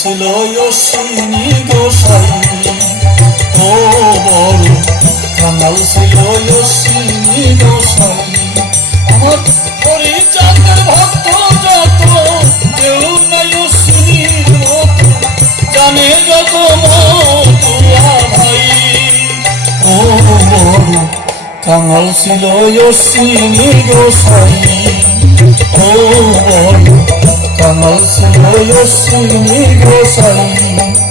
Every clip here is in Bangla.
ছিল অশ্বিনী গোসাই। ও বড় কাঙাল ছিল অশ্বিনী গোসাই। আমার হরিচন্দ্রের ভক্ত যত, কেউ মতো জানে যত মতুয়া ভাই। ও বড় কাঙাল ছিল অশ্বিনী গোসাই। ও বড় কাঙাল ছিল অশ্বিনী গোসাই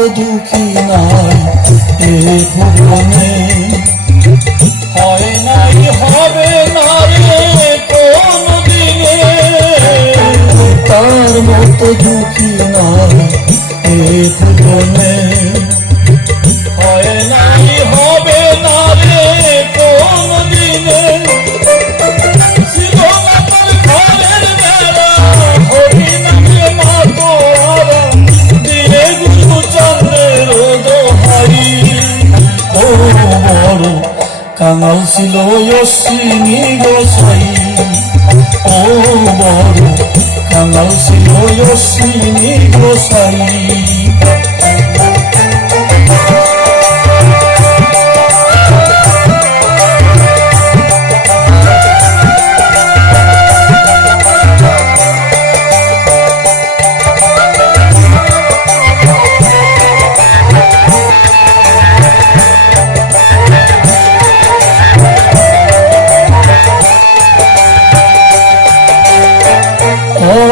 মতো দুঃখী নাই এ ভুবনে হয় নাই, হবে না তার মতো দুঃখী নাই এ ভুবনে কাঙাল ছিল অশ্বিনী গোসাই। ও বড় কাঙাল ছিল অশ্বিনী গোসাই।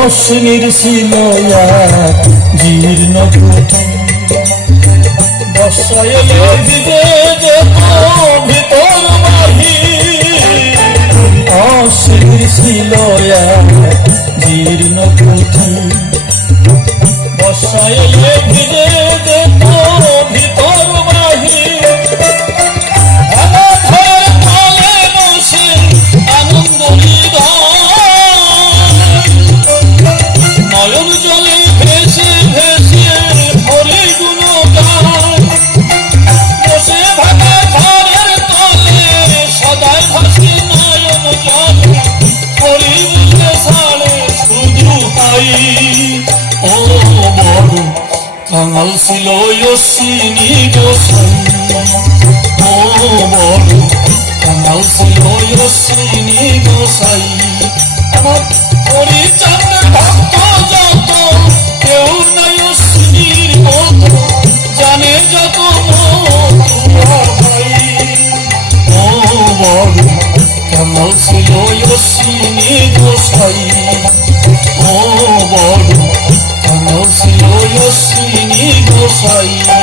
অশ্বিনীর ছিল জীর্ণ ভিজে যেত ভিতর অশ্বিনীর ছিল জীর্ণ পুঁথি। বর্ষায়লে ভিজে গোসাই। আমার হরিচন্দ্র ভক্ত যত, কেউ নাই অশ্বিনীর মতো, জানে যত কাঙাল ছিল অশ্বিনী গোসাই? ও বড় কাঙাল ছিল অশ্বিনী গোসাই?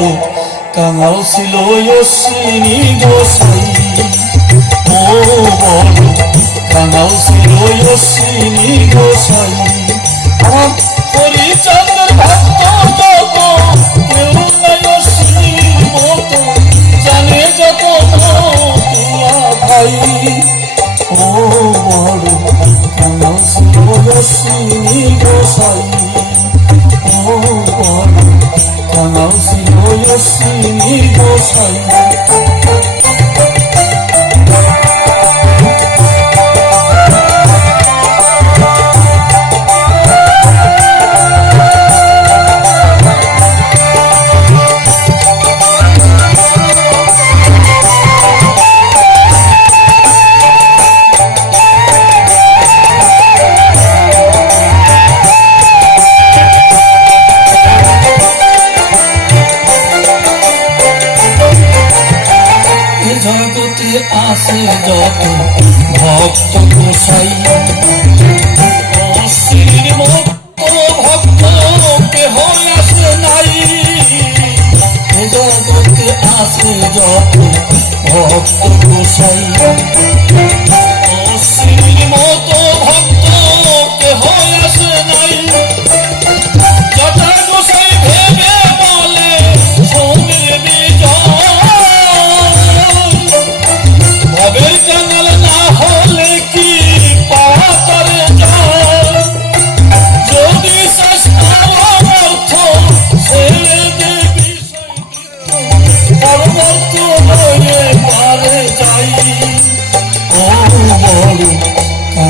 বড় কাঙাল ছিল অশ্বিনী গোসাই। ও বড় কাঙাল ছিল অশ্বিনী গোসাই। আমার হরিচন্দ্র অশ্বিনী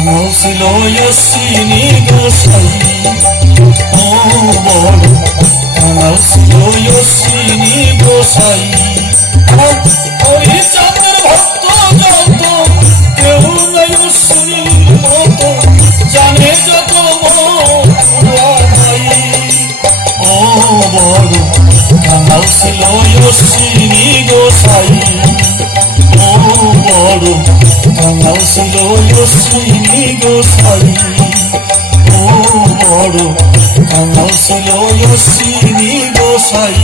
কাঙাল ছিল অশ্বিনী গোসাই ও বড় কাঙাল ছিল অশ্বিনী গোসাই হরিচন্দ্র ভক্ত যত কেউ নাই অশ্বিনীর মতো, জানে যত মহুয়া ভাই ছিল অশ্বিনী গোসাই ও বড় ছিল অশ্বিনী গোসাই